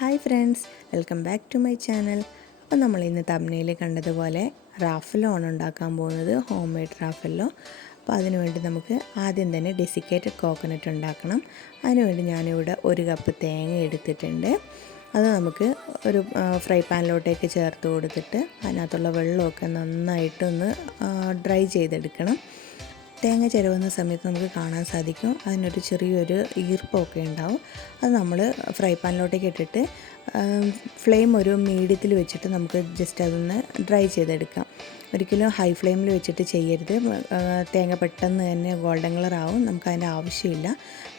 Hi friends, welcome back to my channel. അപ്പോൾ നമ്മൾ ഇന്ന് തമ്പനയിൽ കണ്ടതുപോലെ റാഫെല്ലോ ആണ് ഉണ്ടാക്കാൻ പോകുന്നത്, ഹോം മെയ്ഡ് റാഫെല്ലോ. അപ്പോൾ അതിനുവേണ്ടി നമുക്ക് ആദ്യം തന്നെ ഡെസിക്കേറ്റഡ് കോക്കനട്ട് ഉണ്ടാക്കണം. അതിനുവേണ്ടി ഞാനിവിടെ 1 കപ്പ് തേങ്ങ എടുത്തിട്ടുണ്ട്. അത് നമുക്ക് ഒരു ഫ്രൈ പാനിലോട്ടേക്ക് ചേർത്ത് കൊടുത്തിട്ട് അതിനകത്തുള്ള വെള്ളമൊക്കെ നന്നായിട്ടൊന്ന് ഡ്രൈ ചെയ്തെടുക്കണം. തേങ്ങ ചിരവുന്ന സമയത്ത് നമുക്ക് കാണാൻ സാധിക്കും അതിനൊരു ചെറിയൊരു ഈർപ്പമൊക്കെ ഉണ്ടാവും. അത് നമ്മൾ ഫ്രൈ പാനിലോട്ടേക്ക് ഇട്ടിട്ട് ഫ്ലെയിം ഒരു മീഡിയത്തിൽ വെച്ചിട്ട് നമുക്ക് ജസ്റ്റ് അതൊന്ന് ഡ്രൈ ചെയ്തെടുക്കാം. ഒരിക്കലും ഹൈ ഫ്ലെയിമിൽ വെച്ചിട്ട് ചെയ്യരുത്. തേങ്ങ പെട്ടെന്ന് തന്നെ ഗോൾഡൻ കളറാവും. നമുക്കതിൻ്റെ ആവശ്യമില്ല.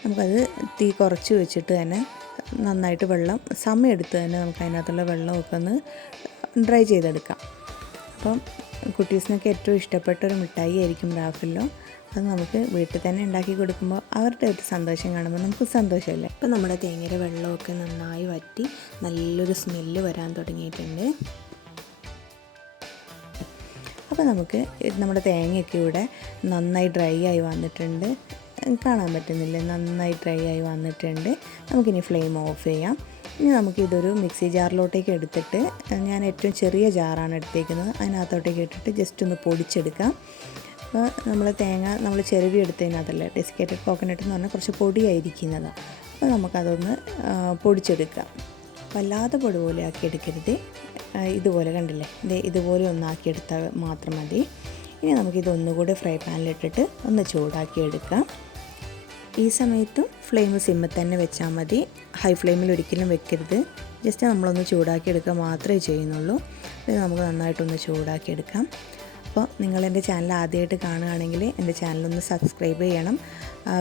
നമുക്കത് തീ കുറച്ച് വെച്ചിട്ട് തന്നെ നന്നായിട്ട് സമയമെടുത്ത് തന്നെ നമുക്ക് അതിനകത്തുള്ള വെള്ളമൊക്കെ ഒന്ന് ഡ്രൈ ചെയ്തെടുക്കാം. അപ്പം കുട്ടീസിനൊക്കെ ഏറ്റവും ഇഷ്ടപ്പെട്ട ഒരു മിഠായി ആയിരിക്കും റാഫെല്ലോ. അത് നമുക്ക് വീട്ടിൽ തന്നെ ഉണ്ടാക്കി കൊടുക്കുമ്പോൾ അവരുടെ ഒരു സന്തോഷം കാണുമ്പോൾ നമുക്ക് സന്തോഷമല്ലേ. അപ്പോൾ നമ്മുടെ തേങ്ങയുടെ വെള്ളമൊക്കെ നന്നായി വറ്റി നല്ലൊരു സ്മെല്ല് വരാൻ തുടങ്ങിയിട്ടുണ്ട്. അപ്പോൾ നമുക്ക് നമ്മുടെ തേങ്ങയൊക്കെ ഇവിടെ നന്നായി ഡ്രൈ ആയി വന്നിട്ടുണ്ട്. കാണാൻ പറ്റുന്നില്ല, നന്നായി ഡ്രൈ ആയി വന്നിട്ടുണ്ട്. നമുക്കിനി ഫ്ലെയിം ഓഫ് ചെയ്യാം. ഇനി നമുക്കിതൊരു മിക്സി ജാറിലോട്ടേക്ക് എടുത്തിട്ട്, ഞാൻ ഏറ്റവും ചെറിയ ജാറാണ് എടുത്തേക്കുന്നത്, അതിനകത്തോട്ടേക്ക് ഇട്ടിട്ട് ജസ്റ്റ് ഒന്ന് പൊടിച്ചെടുക്കാം. അപ്പോൾ നമ്മൾ ചിരവി എടുത്തതിനകത്തല്ലേ, ഡെസിക്കേറ്റഡ് കോക്കനട്ട് എന്ന് പറഞ്ഞാൽ കുറച്ച് പൊടിയായിരിക്കുന്നത്. അപ്പോൾ നമുക്കതൊന്ന് പൊടിച്ചെടുക്കാം. വല്ലാതെ പൊടി പോലെ ആക്കി എടുക്കരുത്. ഇതുപോലെ കണ്ടില്ലേ, ഇതുപോലെ ഒന്നാക്കിയെടുത്താൽ മാത്രം മതി. ഇനി നമുക്കിതൊന്നുകൂടി ഫ്രൈ പാനിലിട്ടിട്ട് ഒന്ന് ചൂടാക്കി എടുക്കാം. ഈ സമയത്തും ഫ്ലെയിം സിമ്മിൽ തന്നെ വെച്ചാൽ മതി. ഹൈ ഫ്ലെയിമിൽ ഒരിക്കലും വെക്കരുത്. ജസ്റ്റ് നമ്മളൊന്ന് ചൂടാക്കി എടുക്കുക മാത്രമേ ചെയ്യുന്നുള്ളൂ. ഇത് നമുക്ക് നന്നായിട്ടൊന്ന് ചൂടാക്കി എടുക്കാം. അപ്പോൾ നിങ്ങളെൻ്റെ ചാനൽ ആദ്യമായിട്ട് കാണുകയാണെങ്കിൽ എൻ്റെ ചാനലൊന്ന് സബ്സ്ക്രൈബ് ചെയ്യണം.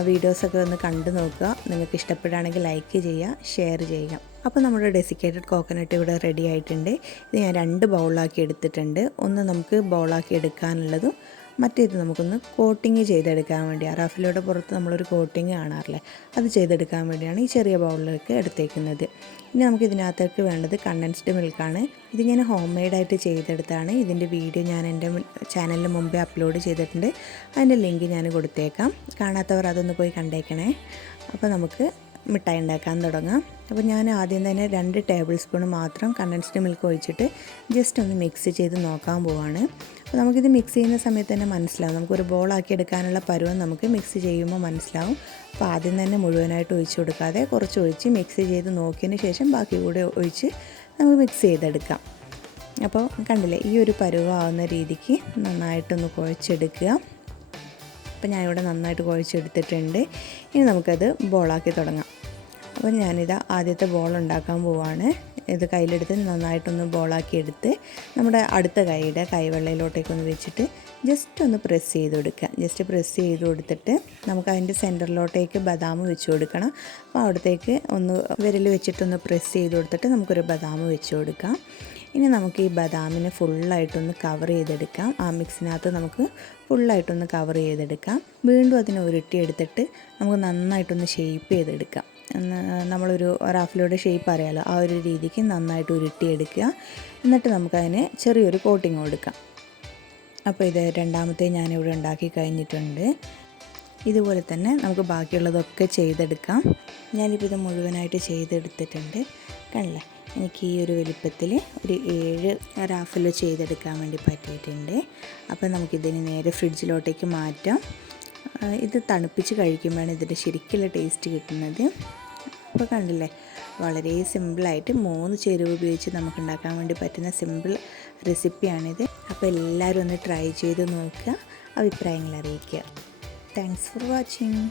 വീഡിയോസൊക്കെ ഒന്ന് കണ്ടു നോക്കുക. നിങ്ങൾക്ക് ഇഷ്ടപ്പെടുകയാണെങ്കിൽ ലൈക്ക് ചെയ്യുക, ഷെയർ ചെയ്യുക. അപ്പോൾ നമ്മുടെ ഡെസിക്കേറ്റഡ് കോക്കനട്ട് ഇവിടെ റെഡി ആയിട്ടുണ്ട്. ഇത് ഞാൻ 2 ബൗളാക്കി എടുത്തിട്ടുണ്ട്. ഒന്ന് നമുക്ക് ബൗളാക്കി എടുക്കാനുള്ളതും മറ്റേത് നമുക്കൊന്ന് കോട്ടിങ് ചെയ്തെടുക്കാൻ വേണ്ടിയാണ്. റാഫെല്ലോയുടെ പുറത്ത് നമ്മളൊരു കോട്ടിങ് കാണാറില്ലേ, അത് ചെയ്തെടുക്കാൻ വേണ്ടിയാണ് ഈ ചെറിയ ബൗളിലേക്ക് എടുത്തേക്കുന്നത്. ഇനി നമുക്ക് ഇതിനകത്തേക്ക് വേണ്ടത് കണ്ടൻസ്ഡ് മിൽക്കാണ്. ഇത് ഞാൻ ഹോം മെയ്ഡായിട്ട് ചെയ്തെടുത്താണ്. ഇതിൻ്റെ വീഡിയോ ഞാൻ എൻ്റെ ചാനലിൽ മുമ്പേ അപ്ലോഡ് ചെയ്തിട്ടുണ്ട്. അതിൻ്റെ ലിങ്ക് ഞാൻ കൊടുത്തേക്കാം. കാണാത്തവർ അതൊന്ന് പോയി കണ്ടേക്കണേ. അപ്പോൾ നമുക്ക് മിഠായി ഉണ്ടാക്കാൻ തുടങ്ങാം. അപ്പോൾ ഞാൻ ആദ്യം തന്നെ 2 ടേബിൾ സ്പൂൺ മാത്രം കണ്ടൻസ്ഡ് മിൽക്ക് ഒഴിച്ചിട്ട് ജസ്റ്റ് ഒന്ന് മിക്സ് ചെയ്ത് നോക്കാൻ പോവാണ്. അപ്പോൾ നമുക്കിത് മിക്സ് ചെയ്യുന്ന സമയത്ത് തന്നെ മനസ്സിലാവും, നമുക്കൊരു ബോളാക്കി എടുക്കാനുള്ള പരുവം നമുക്ക് മിക്സ് ചെയ്യുമ്പോൾ മനസ്സിലാവും. അപ്പോൾ ആദ്യം തന്നെ മുഴുവനായിട്ട് ഒഴിച്ച് കൊടുക്കാതെ കുറച്ച് ഒഴിച്ച് മിക്സ് ചെയ്ത് നോക്കിയതിന് ശേഷം ബാക്കി കൂടെ ഒഴിച്ച് നമുക്ക് മിക്സ് ചെയ്തെടുക്കാം. അപ്പോൾ കണ്ടില്ലേ, ഈ ഒരു പരുവമാവുന്ന രീതിക്ക് നന്നായിട്ടൊന്ന് കുഴച്ചെടുക്കുക. അപ്പോൾ ഞാനിവിടെ നന്നായിട്ട് കുഴച്ചെടുത്തിട്ടുണ്ട്. ഇനി നമുക്കത് ബോളാക്കി തുടങ്ങാം. അപ്പോൾ ഞാനിത് ആദ്യത്തെ ബോൾ ഉണ്ടാക്കാൻ പോവാണ്. ഇത് കയ്യിലെടുത്ത് നന്നായിട്ടൊന്ന് ബോളാക്കി എടുത്ത് നമ്മുടെ അടുത്ത കൈവെള്ളയിലോട്ടേക്കൊന്ന് വെച്ചിട്ട് ജസ്റ്റ് ഒന്ന് പ്രസ് ചെയ്ത് കൊടുക്കുക. ജസ്റ്റ് പ്രസ് ചെയ്ത് കൊടുത്തിട്ട് നമുക്കതിൻ്റെ സെൻറ്ററിലോട്ടേക്ക് ബദാം വെച്ച് കൊടുക്കണം. അപ്പോൾ അവിടത്തേക്ക് ഒന്ന് വിരൽ വെച്ചിട്ടൊന്ന് പ്രസ് ചെയ്ത് കൊടുത്തിട്ട് നമുക്കൊരു ബദാം വെച്ച് കൊടുക്കാം. ഇനി നമുക്ക് ഈ ബദാമിനെ ഫുള്ളായിട്ടൊന്ന് കവർ ചെയ്തെടുക്കാം. ആ മിക്സിനകത്ത് നമുക്ക് ഫുള്ളായിട്ടൊന്ന് കവർ ചെയ്തെടുക്കാം. വീണ്ടും അതിനെ ഉരുട്ടിയെടുത്തിട്ട് നമുക്ക് നന്നായിട്ടൊന്ന് ഷേപ്പ് ചെയ്തെടുക്കാം. നമ്മളൊരു റാഫെല്ലോയുടെ ഷേപ്പ് അറിയാമല്ലോ, ആ ഒരു രീതിക്ക് നന്നായിട്ട് ഉരുട്ടിയെടുക്കുക. എന്നിട്ട് നമുക്കതിന് ചെറിയൊരു കോട്ടിങ് കൊടുക്കാം. അപ്പോൾ ഇത് രണ്ടാമത്തെ ഞാനിവിടെ ഉണ്ടാക്കി കഴിഞ്ഞിട്ടുണ്ട്. ഇതുപോലെ തന്നെ നമുക്ക് ബാക്കിയുള്ളതൊക്കെ ചെയ്തെടുക്കാം. ഞാനിപ്പോൾ ഇത് മുഴുവനായിട്ട് ചെയ്തെടുത്തിട്ടുണ്ട്. കണ്ടില്ലേ, എനിക്ക് ഈ ഒരു വലിപ്പത്തിൽ ഒരു 7 റാഫെല്ലോ ചെയ്തെടുക്കാൻ വേണ്ടി പറ്റിയിട്ടുണ്ട്. അപ്പോൾ നമുക്കിതിന് നേരെ ഫ്രിഡ്ജിലോട്ടേക്ക് മാറ്റാം. ഇത് തണുപ്പിച്ച് കഴിക്കുമ്പോഴാണ് ഇതിൻ്റെ ശരിക്കുള്ള ടേസ്റ്റ് കിട്ടുന്നത്. അപ്പോൾ കണ്ടില്ലേ, വളരെ സിമ്പിളായിട്ട് 3 ചേരുവ ഉപയോഗിച്ച് നമുക്ക് ഉണ്ടാക്കാൻ വേണ്ടി പറ്റുന്ന സിമ്പിൾ റെസിപ്പിയാണിത്. അപ്പോൾ എല്ലാവരും ഒന്ന് ട്രൈ ചെയ്ത് നോക്കുക, അഭിപ്രായങ്ങൾ അറിയിക്കുക. Thanks for watching.